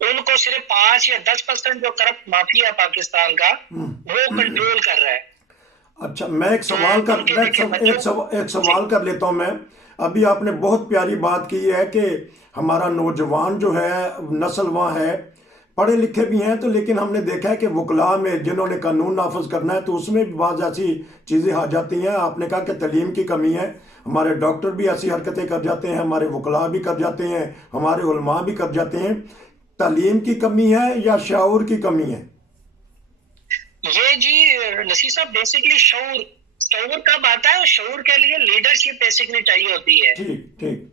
ان کو صرف 5 یا 10% جو کرپٹ مافیا ہے پاکستان کا وہ کنٹرول کر رہا ہے. اچھا میں ایک سوال کر لیتا ہوں. میں ابھی آپ نے بہت پیاری بات کی ہے کہ ہمارا نوجوان جو ہے نسل وہاں ہے پڑھے لکھے بھی ہیں تو لیکن ہم نے دیکھا ہے کہ وکلاء میں جنہوں نے قانون نافذ کرنا ہے تو اس میں بھی بعض ایسی چیزیں آ جاتی ہیں. آپ نے کہا کہ تعلیم کی کمی ہے, ہمارے ڈاکٹر بھی ایسی حرکتیں کر جاتے ہیں, ہمارے وکلاء بھی کر جاتے ہیں, ہمارے علماء بھی کر جاتے ہیں. تعلیم کی کمی ہے یا شعور کی کمی ہے؟ یہ جی نصیر صاحب بیسکلی شعور کب آتا ہے؟ شعور کے لیے لیڈرشپ بیسکلی چاہیے ہوتی ہے.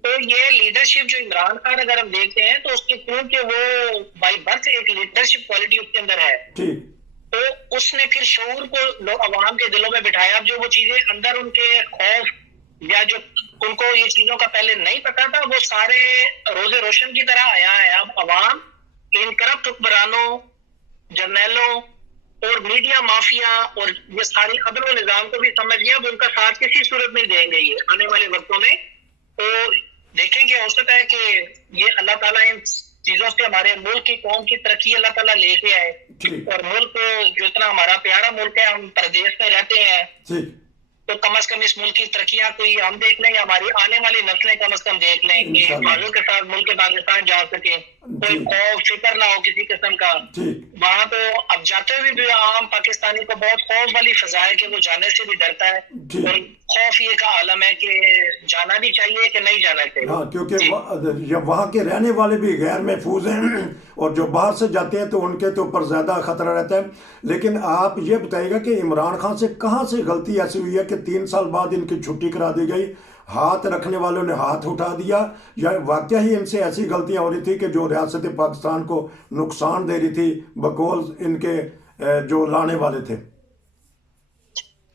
تو یہ لیڈرشپ جو عمران خان اگر ہم دیکھتے ہیں تو اس کے کیونکہ وہ بائی برتھ ایک لیڈرشپ کوالٹی اس کے اندر ہے تو اس نے پھر شعور کو عوام کے دلوں میں بٹھایا. اب جو وہ چیزیں اندر ان کے خوف یا جو ان کو یہ چیزوں کا پہلے نہیں پتا تھا وہ سارے روز روشن کی طرح آیا ہے. اب عوام ان کرپٹ حکمرانوں, جرنیلوں اور میڈیا مافیا اور یہ ساری عدل و نظام کو بھی سمجھ گیا. اب ان کا ساتھ کسی صورت نہیں دیں گے یہ آنے والے وقتوں میں. تو دیکھیں گے ہو سکتا ہے کہ یہ اللہ تعالیٰ ان چیزوں سے ہمارے ملک کی قوم کی ترقی اللہ تعالیٰ لے کے آئے. اور ملک جو اتنا ہمارا پیارا ملک ہے, ہم پردیش میں رہتے ہیں تو کم از کم اس ملک کی ترقیاں کوئی ہم دیکھ لیں یا ہماری آنے والی نسلیں کم از کم دیکھ لیں کہ حفاظت کے ساتھ ملک پاکستان جا سکیں, کوئی خوف فکر نہ ہو کسی قسم کا. وہاں تو اب جاتے ہوئے بھی عام پاکستانی کو بہت خوف والی فضا ہے کہ وہ جانے سے بھی ڈرتا ہے اور خوف یہ کا عالم ہے کہ جانا بھی چاہیے کہ نہیں جانا چاہیے. ہاں کیونکہ وہاں کے رہنے والے بھی غیر محفوظ ہیں اور جو باہر سے جاتے ہیں تو ان کے تو اوپر زیادہ خطرہ رہتا ہے. لیکن آپ یہ بتائیے گا کہ عمران خان سے کہاں سے غلطی ایسی ہوئی ہے کہ 3 سال بعد ان کی چھٹی کرا دی گئی, ہاتھ رکھنے والوں نے ہاتھ اٹھا دیا, یا واقعہ ہی ان سے ایسی غلطیاں ہو رہی تھی کہ جو ریاست پاکستان کو نقصان دے رہی تھی بقول ان کے جو لانے والے تھے؟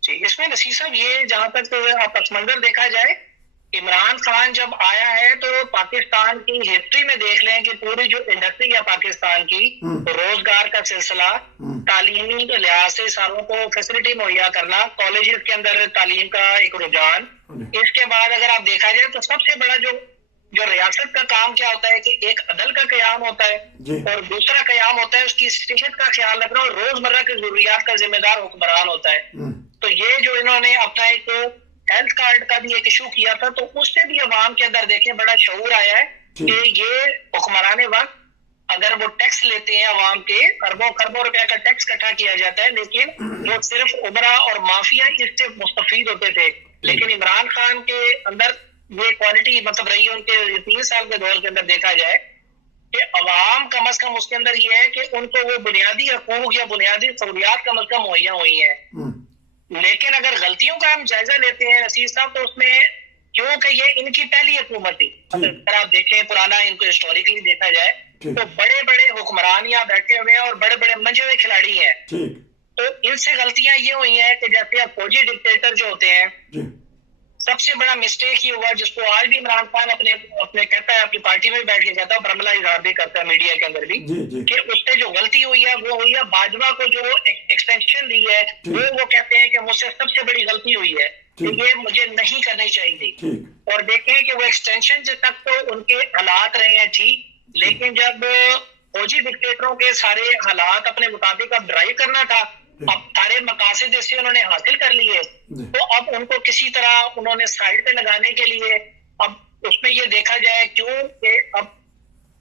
جی اس میں نصیر صاحب یہ جہاں تک پس منظر دیکھا جائے عمران خان جب آیا ہے تو پاکستان کی ہسٹری میں دیکھ لیں کہ پوری جو انڈسٹری ہے پاکستان کی روزگار کا سلسلہ, تعلیمی کے لحاظ سے ساروں کو فیسلٹی مہیا کرنا, کالجز کے اندر تعلیم کا ایک رجحان. اس کے بعد اگر آپ دیکھا جائے تو سب سے بڑا جو ریاست کا کام کیا ہوتا ہے کہ ایک عدل کا قیام ہوتا ہے اور دوسرا قیام ہوتا ہے اس کی صحت کا خیال رکھنا اور روزمرہ کی ضروریات کا ذمہ دار حکمران ہوتا ہے. تو یہ جو انہوں نے اپنا ایک ہیلتھ کارڈ کا بھی ایک ایشو کیا تھا تو اس سے بھی عوام کے اندر دیکھیں بڑا شعور آیا ہے کہ یہ حکمران وقت اگر وہ ٹیکس لیتے ہیں عوام کے خربوں روپے کا ٹیکس اکٹھا کیا جاتا ہے لیکن وہ صرف عمرہ اور مافیا اس سے مستفید ہوتے تھے. لیکن عمران خان کے اندر یہ کوالٹی مطلب رہی ہے ان کے 3 سال کے دور کے اندر دیکھا جائے کہ عوام کم از کم اس کے اندر یہ ہے کہ ان کو وہ بنیادی حقوق یا بنیادی سہولیات کم از کم مہیا ہوئی ہیں. لیکن اگر غلطیوں کا ہم جائزہ لیتے ہیں نصیر صاحب تو اس میں کیونکہ یہ ان کی پہلی حکومت تھی, اگر آپ دیکھیں پرانا ان کو ہسٹوریکلی دیکھا جائے تو بڑے بڑے حکمران یہاں بیٹھے ہوئے ہیں اور بڑے بڑے منجے ہوئے کھلاڑی ہیں. تو ان سے غلطیاں یہ ہوئی ہیں کہ جیسے اب فوجی ڈکٹیٹر جو ہوتے ہیں سب سے بڑا مسٹیک یہ ہوا جس کو آج بھی عمران خان اپنے کہتا ہے اپنی پارٹی میں بھی بیٹھ کے کہتا ہے, برملہ اظہار بھی کرتا ہے میڈیا کے اندر بھی کہ اس سے جو غلطی ہوئی ہے وہ ہوئی ہے باجوہ کو جو ایکسٹینشن دی ہے وہ کہتے ہیں کہ مجھ سے سب سے بڑی غلطی ہوئی ہے کہ یہ مجھے نہیں کرنی چاہیے تھی. اور دیکھیں کہ وہ ایکسٹینشن تک تو ان کے حالات رہے ہیں ٹھیک, لیکن جب فوجی ڈکٹیٹروں کے سارے حالات اپنے مطابق اب ڈرائیو کرنا تھا, اب سارے مقاصد سے انہوں نے حاصل کر لیے تو اب ان کو کسی طرح انہوں نے سائڈ پہ لگانے کے لیے اب اس میں یہ دیکھا جائے کیوں کہ اب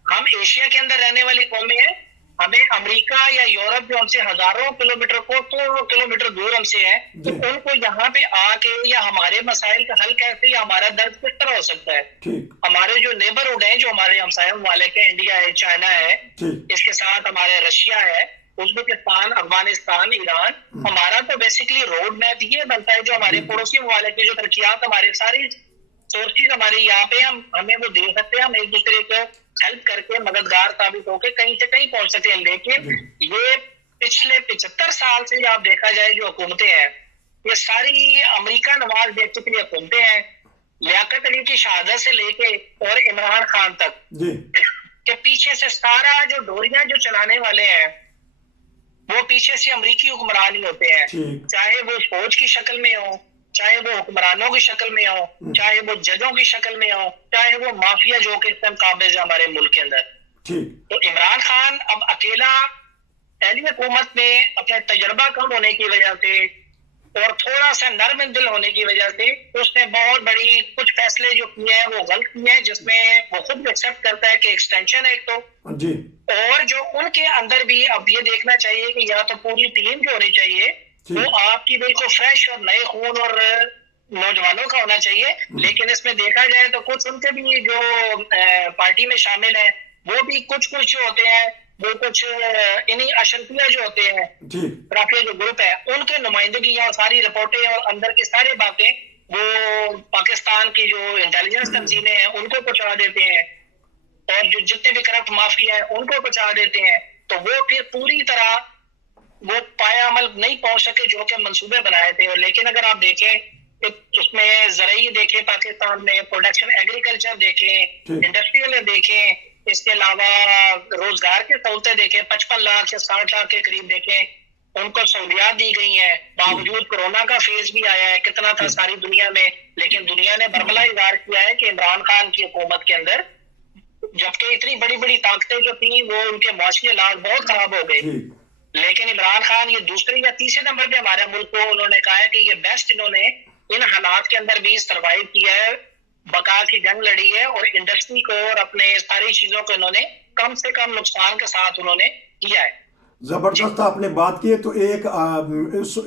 ہم ایشیا کے اندر رہنے والی قومیں ہیں, ہمیں امریکہ یا یورپ جو ہم سے ہزاروں کلومیٹر کوسوں کلومیٹر دور ہم سے ہے تو ان کو یہاں پہ آ کے یا ہمارے مسائل کا حل کیسے یا ہمارا درد کس طرح ہو سکتا ہے. ہمارے جو نیبرہڈ ہیں جو ہمارے ہمسایہ ممالک ہیں, انڈیا ہے, چائنا ہے, اس کے ساتھ ہمارے رشیا ہے, ازبکستان, افغانستان, ایران, ہمارا تو بیسکلی روڈ میپ یہ بنتا ہے جو ہمارے پڑوسی ممالک کی جو ترقیات ہمارے ساری سورسز ہمارے یہاں پہ ہمیں وہ دے سکتے ہیں, ہم ایک دوسرے کو ہیلپ کر کے مددگار ثابت ہو کے کہیں سے کہیں پہنچ سکتے ہیں. لیکن یہ پچھلے 75 سال سے آپ دیکھا جائے جو حکومتیں ہیں یہ ساری امریکہ نواز بیسکلی حکومتیں ہیں, لیاقت علی کی شہادت سے لے کے اور عمران خان تک کہ پیچھے سے سارا جو ڈوریاں جو چلانے والے ہیں وہ پیچھے سے امریکی حکمران ہی ہوتے ہیں, چاہے وہ فوج کی شکل میں ہو, چاہے وہ حکمرانوں کی شکل میں ہو, چاہے وہ ججوں کی شکل میں ہو, چاہے وہ مافیا جو کہ اس ٹائم قابض ہے ہمارے ملک کے اندر. ٹھیک. تو عمران خان اب اکیلا پہلی حکومت میں اپنے تجربہ کم ہونے کی وجہ سے اور تھوڑا سا نرم دل ہونے کی وجہ سے اس نے بہت بڑی کچھ فیصلے جو کیے ہیں وہ غلط کیے ہیں، جس میں وہ خود ایکسیپٹ کرتا ہے کہ ایکسٹینشن ہے ایک تو جی. اور جو ان کے اندر بھی اب یہ دیکھنا چاہیے کہ یا تو پوری ٹیم جو ہونی چاہیے وہ آپ کی بالکل فریش اور نئے خون اور نوجوانوں کا ہونا چاہیے، لیکن اس میں دیکھا جائے تو کچھ ان کے بھی جو پارٹی میں شامل ہیں وہ بھی کچھ جو ہوتے ہیں وہ کچھ انہی اشرفیہ جو ہوتے ہیں رافیہ جو گروپ ہے ان کے نمائندگیاں ساری رپورٹیں اور اندر کی ساری باتیں وہ پاکستان کی جو انٹیلیجنس تنظیمیں ہیں ان کو پہنچا دیتے ہیں اور جو جتنے بھی کرپٹ مافیا ہیں ان کو پہنچا دیتے ہیں، تو وہ پھر پوری طرح وہ پایا عمل نہیں پہنچ سکے جو کہ منصوبے بنائے تھے. لیکن اگر آپ دیکھیں اس میں زرعی دیکھیں، پاکستان میں پروڈکشن ایگریکلچر دیکھیں، انڈسٹریل دیکھیں، اس کے علاوہ روزگار کے سہولتیں دیکھیں، 55 لاکھ یا 60 لاکھ کے قریب دیکھیں ان کو سہولیات دی گئی ہیں. باوجود کورونا کا فیز بھی آیا ہے، کتنا تھا ساری دنیا میں، لیکن دنیا نے برملا اظہار کیا ہے کہ عمران خان کی حکومت کے اندر جبکہ اتنی بڑی بڑی طاقتیں جو تھیں وہ ان کے معاشی حالات بہت خراب ہو گئے، لیکن عمران خان یہ دوسرے یا تیسرے نمبر پہ ہمارے ملک کو انہوں نے کہا ہے کہ یہ بیسٹ انہوں نے ان حالات کے اندر بھی سروائیو کیا ہے، بقا کی جنگ لڑی ہے اور انڈسٹری کو اور اپنے ساری چیزوں کو انہوں نے کم سے کم نقصان کے ساتھ انہوں نے کیا ہے. زبردست آپ نے بات کی ہے. تو ایک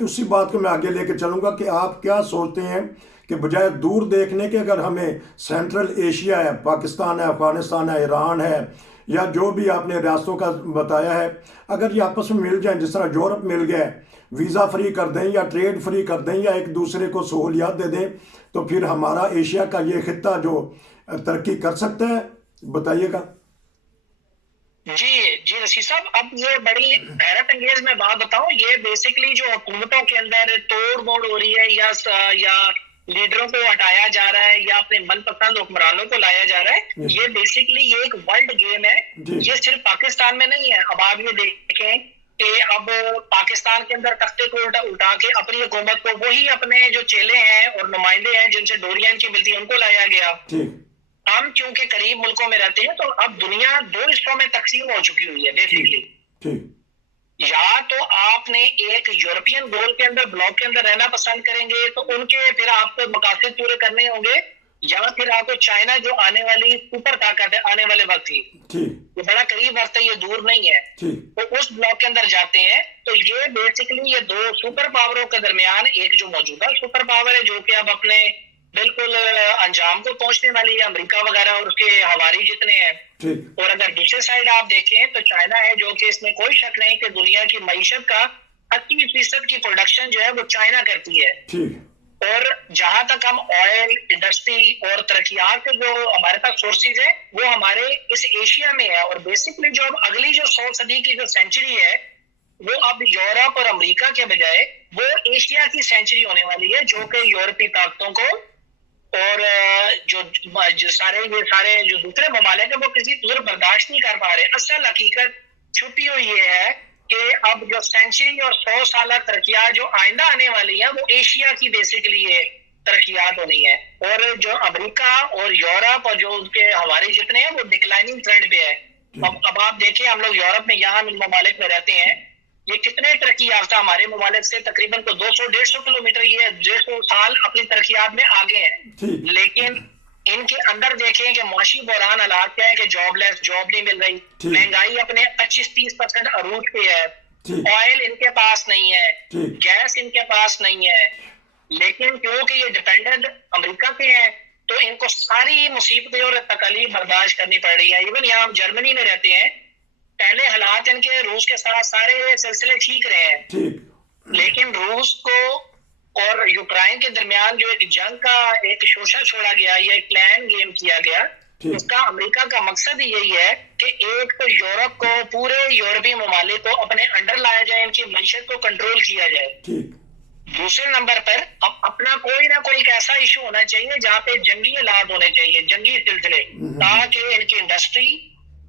اسی بات کو میں آگے لے کے چلوں گا کہ آپ کیا سوچتے ہیں کہ بجائے دور دیکھنے کے اگر ہمیں سینٹرل ایشیا ہے، پاکستان ہے، افغانستان ہے، ایران ہے، یا جو بھی آپ نے ریاستوں کا بتایا ہے، اگر یہ آپس میں مل جائیں جس طرح یورپ مل گیا ہے، ویزا فری کر دیں یا ٹریڈ فری کر دیں یا ایک دوسرے کو سہولیات دے دیں، تو پھر ہمارا ایشیا کا یہ خطہ جو ترقی کر سکتا ہے. بتائیے گا. جی رشید صاحب، اب یہ بڑی حیرت انگیز میں بات بتاؤں، یہ بیسکلی جو حکومتوں کے اندر توڑ موڑ ہو رہی ہے یا لیڈروں کو ہٹایا جا رہا ہے یا اپنے من پسند حکمرانوں کو لایا جا رہا ہے، یہ بیسکلی یہ ایک ورلڈ گیم ہے. یہ صرف پاکستان میں نہیں ہے. اب آپ یہ دیکھیں کہ اب پاکستان کے اندر تختے کو اٹھا کے اپنی حکومت کو وہی اپنے جو چیلے ہیں اور نمائندے ہیں جن سے ڈوریاں ان کی ملتی ہیں ان کو لایا گیا. ہم کیونکہ قریب ملکوں میں رہتے ہیں تو اب دنیا 2 حصوں میں تقسیم ہو چکی ہوئی ہے بیسکلی. یا تو آپ نے ایک یورپین گول کے اندر بلاک کے اندر رہنا پسند کریں گے تو ان کے پھر آپ کو مقاصد پورے کرنے ہوں گے، یا پھر آپ کو چائنا جو آنے والی سپر طاقت ہے آنے والے وقت ہی یہ بڑا قریب وقت ہے، یہ دور نہیں ہے، تو اس بلاک کے اندر جاتے ہیں. تو یہ بیسکلی یہ 2 سپر پاوروں کے درمیان ایک جو موجودہ سپر پاور ہے جو کہ اب اپنے بالکل انجام کو پہنچنے والی ہے، امریکہ وغیرہ اور اس کے ہواری جتنے ہیں. اور اگر دوسرے سائڈ آپ دیکھیں تو چائنا ہے جو کہ اس میں کوئی شک نہیں کہ دنیا کی معیشت کا 80% کی پروڈکشن جو ہے وہ چائنا کرتی ہے. اور جہاں تک ہم آئل انڈسٹری اور ترقیات کے جو ہمارے پاس سورسز ہیں وہ ہمارے اس ایشیا میں ہے. اور بیسکلی جو اب اگلی جو 100 صدی کی جو سینچری ہے وہ اب یورپ اور امریکہ کے بجائے وہ ایشیا کی سینچری ہونے والی ہے، جو کہ یورپی طاقتوں کو اور جو سارے جو دوسرے ممالک ہیں وہ کسی طور برداشت نہیں کر پا رہے. اصل حقیقت چھپی ہوئی یہ ہے کہ اب جو سینچری اور 100 سالہ ترقیات جو آئندہ آنے والی ہیں وہ ایشیا کی بیسکلی یہ ترقیات ہونی ہے. اور جو امریکہ اور یورپ اور جو ان کے ہمارے جتنے ہیں وہ ڈکلائننگ ٹرینڈ پہ ہے. اب آپ دیکھیں ہم لوگ یورپ میں یہاں ممالک میں رہتے ہیں، یہ کتنے ترقی یافتہ ہمارے ممالک سے تقریباً 200-150 کلومیٹر یہ 150 سال اپنی ترقیات میں آگے ہیں، لیکن ان کے اندر دیکھیں کہ معاشی بحران حالات کیا ہے کہ جاب نہیں مل رہی، مہنگائی اپنے 25-30% عروج پہ ہے، آئل ان کے پاس نہیں ہے، گیس ان کے پاس نہیں ہے، لیکن کیونکہ یہ ڈیپینڈنٹ امریکہ کے ہیں تو ان کو ساری مصیبتیں اور تکالیف برداشت کرنی پڑ رہی ہے. ایون یہاں ہم جرمنی میں رہتے ہیں، پہلے حالات ان کے روس کے ساتھ سارے سلسلے ٹھیک رہے ہیں، لیکن روس کو اور یوکرائن کے درمیان جو ایک جنگ کا ایک شوشہ چھوڑا گیا یا ایک پلان گیم کیا گیا، اس کا امریکہ کا مقصد یہی ہے کہ ایک تو یورپ کو پورے یورپی ممالک کو اپنے انڈر لایا جائے، ان کی معیشت کو کنٹرول کیا جائے. دوسرے نمبر پر اب اپنا کوئی نہ کوئی ایک ایسا ایشو ہونا چاہیے جہاں پہ جنگی حالات ہونے چاہیے، جنگی سلسلے، تاکہ ان کی انڈسٹری،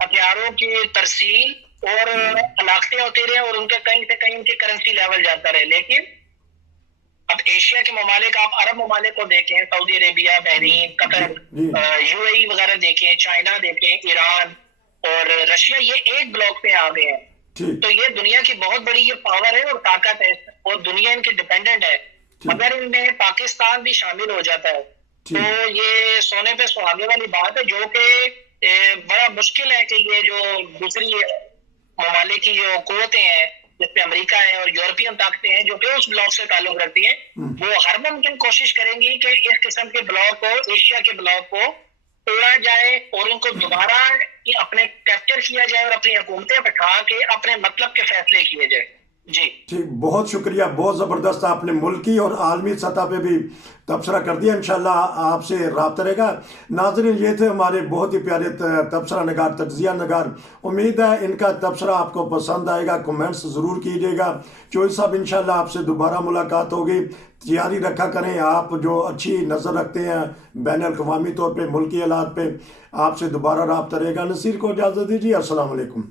ہتھیاروں کی ترسیل اور ہلاکتیں ہوتی رہے اور ان کے کہیں سے کہیں ان کے کرنسی لیول جاتا رہے. لیکن اب ایشیا کے ممالک، آپ عرب ممالک کو دیکھیں، سعودی عربیہ، بحرین، قطر، UAE وغیرہ دیکھیں، چائنا دیکھیں، ایران اور رشیا یہ ایک بلاک پہ آ گئے ہیں. ٹھیک تو یہ دنیا کی بہت بڑی یہ پاور ہے اور طاقت ہے اور دنیا ان کی ڈیپینڈنٹ ہے. اگر ان میں پاکستان بھی شامل ہو جاتا ہے تو یہ سونے پہ سہاگے والی بات ہے، جو کہ بڑا مشکل ہے کہ یہ جو دوسری ممالک کی جو قوتیں ہیں جس پہ امریکہ ہے اور یورپین طاقتیں ہیں جو کہ اس بلاک سے تعلق رکھتی ہیں، وہ ہر ممکن کوشش کریں گی کہ اس قسم کے بلاک کو، ایشیا کے بلاک کو توڑا جائے اور ان کو دوبارہ اپنے کیپچر کیا جائے اور اپنی حکومتیں بٹھا کے اپنے مطلب کے فیصلے کیے جائے. جی ٹھیک، بہت شکریہ، بہت زبردست. آپ نے ملکی اور عالمی سطح پہ بھی تبصرہ کر دیا. انشاءاللہ آپ سے رابطہ رہے گا. ناظرین، یہ تھے ہمارے بہت ہی پیارے تبصرہ نگار، تجزیہ نگار. امید ہے ان کا تبصرہ آپ کو پسند آئے گا. کمنٹس ضرور کیجیے گا. چوہی صاحب، انشاءاللہ آپ سے دوبارہ ملاقات ہوگی. تیاری رکھا کریں. آپ جو اچھی نظر رکھتے ہیں بین الاقوامی طور پہ، ملکی حالات پہ، آپ سے دوبارہ رابطہ رہے گا. نصیر کو اجازت دیجیے. السلام علیکم.